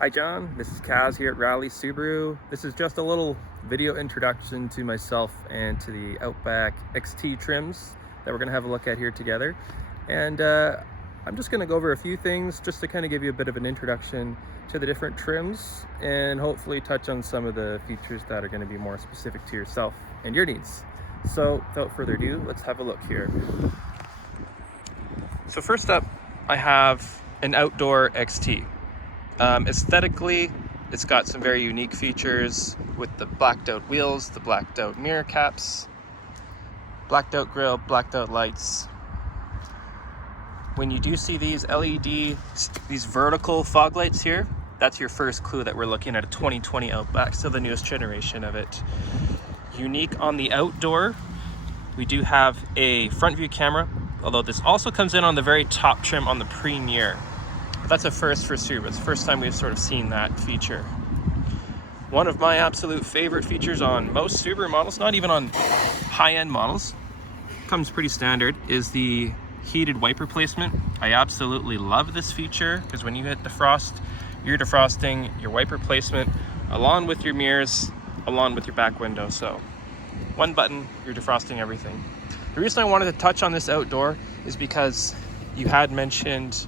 Hi John, this is Kaz here at Raleigh Subaru. This is just a little video introduction to myself and to the Outback XT trims that we're going to have a look at here together. And I'm just going to go over a few things just to kind of give you a bit of an introduction to the different trims and hopefully touch on some of the features that are going to be more specific to yourself and your needs. So without further ado, let's have a look here. So first up, I have an Outdoor XT. Aesthetically, it's got some very unique features with the blacked out wheels, the blacked out mirror caps, blacked out grille, blacked out lights. When you do see these LED, these vertical fog lights here, that's your first clue that we're looking at a 2020 Outback, so the newest generation of it. Unique on the Outdoor, we do have a front view camera, although this also comes in on the very top trim on the Premier. That's a first for Subaru. It's the first time we've sort of seen that feature. One of my absolute favorite features on most Subaru models, not even on high-end models, comes pretty standard, is the heated wiper placement. I absolutely love this feature because when you hit defrost, you're defrosting your wiper placement along with your mirrors, along with your back window. So one button, you're defrosting everything. The reason I wanted to touch on this Outdoor is because you had mentioned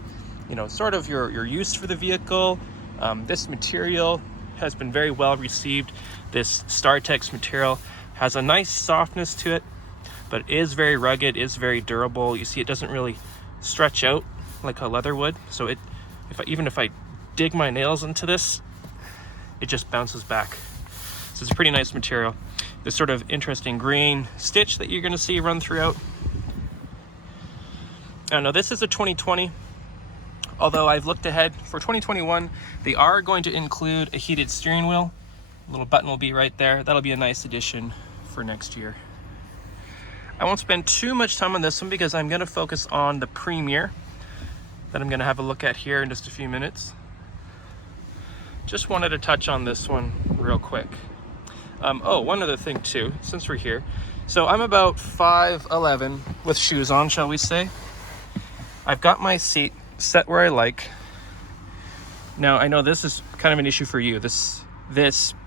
sort of your use for the vehicle. This material has been very well received. This StarTex material has a nice softness to it, but it is very rugged, is very durable. You see it doesn't really stretch out like a leather would. So even if I dig my nails into this, it just bounces back. So it's a pretty nice material. This sort of interesting green stitch that you're gonna see run throughout. I know this is a 2020. Although I've looked ahead for 2021, they are going to include a heated steering wheel. A little button will be right there. That'll be a nice addition for next year. I won't spend too much time on this one because I'm going to focus on the Premier that I'm going to have a look at here in just a few minutes. Just wanted to touch on this one real quick. One other thing too, since we're here. So I'm about 5'11" with shoes on, shall we say. I've got my seat set where I like. Now I know this is kind of an issue for you. This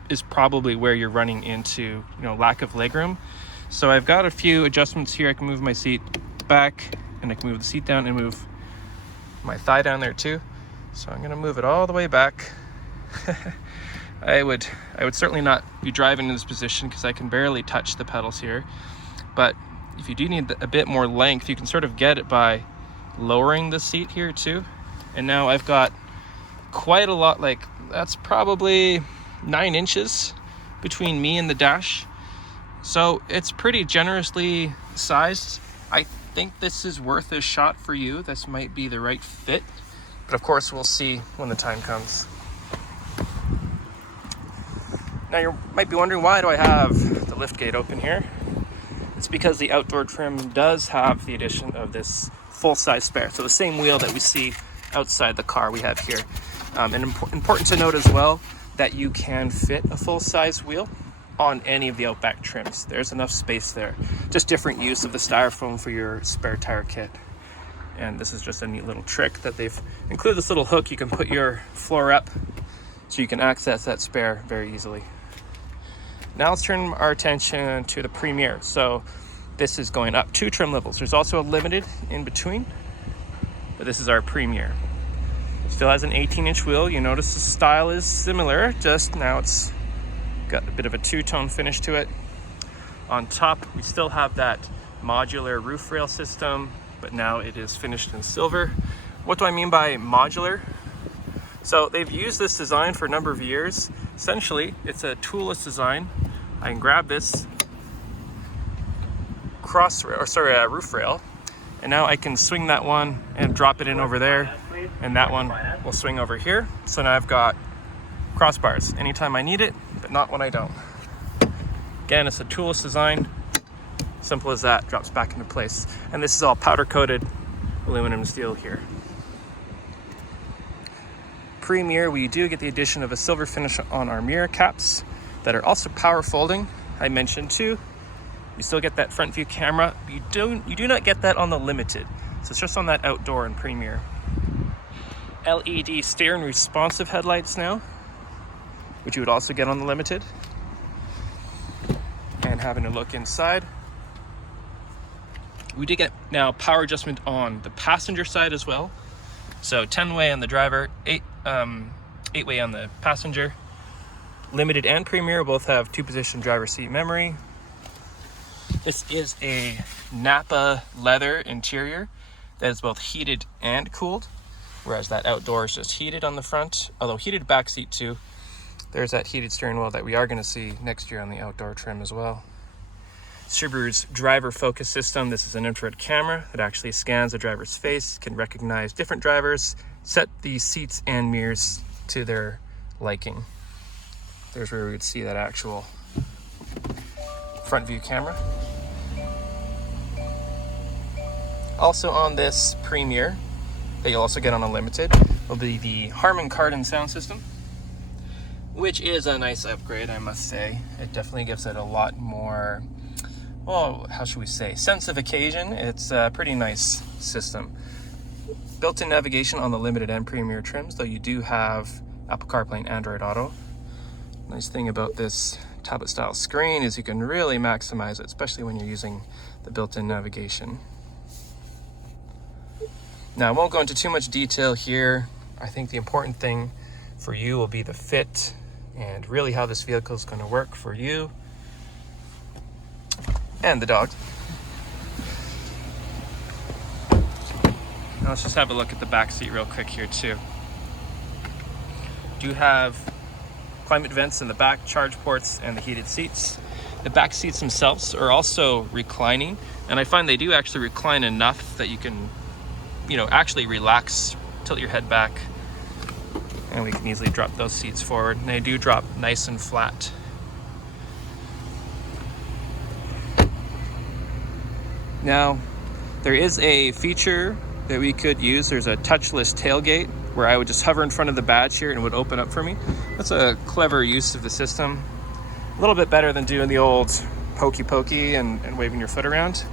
is probably where you're running into lack of legroom. So I've got a few adjustments here. I can move my seat back and I can move the seat down and move my thigh down there too. So I'm going to move it all the way back. I would certainly not be driving in this position because I can barely touch the pedals here. But if you do need a bit more length, you can sort of get it by lowering the seat here too. And now I've got quite a lot, like that's probably 9 inches between me and the dash. So it's pretty generously sized. I think this is worth a shot for you. This might be the right fit, but of course we'll see when the time comes. Now you might be wondering, why do I have the liftgate open here? It's because the Outdoor trim does have the addition of this full-size spare. So the same wheel that we see outside the car we have here. And important to note as well that you can fit a full-size wheel on any of the Outback trims. There's enough space there. Just different use of the styrofoam for your spare tire kit. And this is just a neat little trick that they've included. This little hook you can put your floor up so you can access that spare very easily. Now let's turn our attention to the Premier. So this is going up 2 trim levels. There's also a Limited in between, but this is our Premier. Still has an 18-inch wheel. You notice the style is similar, just now it's got a bit of a 2-tone finish to it. On top, we still have that modular roof rail system, but now it is finished in silver. What do I mean by modular? So they've used this design for a number of years. Essentially, it's a toolless design. I can grab this roof rail, and now I can swing that one and drop it in over there, and that one will swing over here. So now I've got crossbars anytime I need it, but not when I don't. Again, it's a toolless design. Simple as that, drops back into place. And this is all powder coated aluminum and steel here. Premier, we do get the addition of a silver finish on our mirror caps that are also power folding. I mentioned too, you still get that front view camera. You do not get that on the Limited. So it's just on that Outdoor and Premier. LED steering responsive headlights now, which you would also get on the Limited. And having a look inside, we did get now power adjustment on the passenger side as well. So 10-way on the driver, 8-way on the passenger. Limited and Premier both have 2-position driver seat memory. This is a Napa leather interior that is both heated and cooled, whereas that Outdoor is just heated on the front, although heated back seat too. There's that heated steering wheel that we are going to see next year on the Outdoor trim as well. Subaru's driver focus system. This is an infrared camera that actually scans the driver's face, can recognize different drivers, set the seats and mirrors to their liking. There's where we would see that actual front view camera. Also on this Premier, that you'll also get on a Limited, will be the Harman Kardon sound system, which is a nice upgrade, I must say. It definitely gives it a lot more, well, how should we say, sense of occasion. It's a pretty nice system. Built-in navigation on the Limited and Premier trims, though you do have Apple CarPlay and Android Auto. Nice thing about this tablet style screen is you can really maximize it, especially when you're using the built-in navigation. Now, I won't go into too much detail here. I think the important thing for you will be the fit and really how this vehicle is going to work for you and the dog. Now let's just have a look at the back seat real quick here too. Do have climate vents in the back, charge ports, and the heated seats. The back seats themselves are also reclining, and I find they do actually recline enough that you can, actually relax, tilt your head back, and we can easily drop those seats forward. And they do drop nice and flat. Now, there is a feature that we could use. There's a touchless tailgate where I would just hover in front of the badge here and it would open up for me. That's a clever use of the system. A little bit better than doing the old pokey and waving your foot around.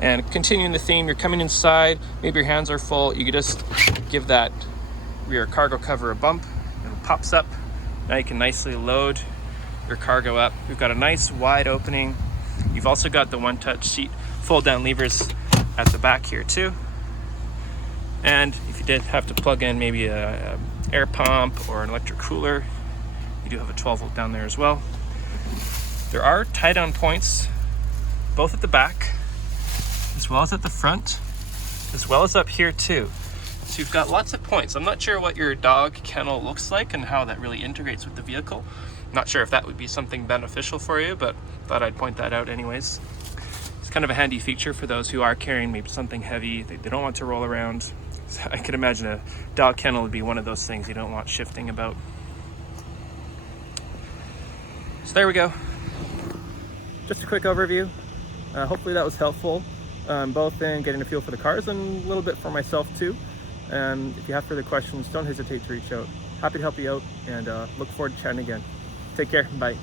And continuing the theme, you're coming inside, maybe your hands are full, you could just give that rear cargo cover a bump, it pops up. Now you can nicely load your cargo up. We've got a nice wide opening. You've also got the one-touch seat fold down levers at the back here too. And if you did have to plug in maybe a air pump or an electric cooler, you do have a 12-volt down there as well. There are tie-down points both at the back as well as at the front, as well as up here too. So you've got lots of points. I'm not sure what your dog kennel looks like and how that really integrates with the vehicle. I'm not sure if that would be something beneficial for you, but thought I'd point that out anyways. It's kind of a handy feature for those who are carrying maybe something heavy they don't want to roll around. So I could imagine a dog kennel would be one of those things you don't want shifting about. So there we go. Just a quick overview. Hopefully that was helpful, both in getting a feel for the cars and a little bit for myself too. And if you have further questions, don't hesitate to reach out. Happy to help you out, and look forward to chatting again. Take care. Bye.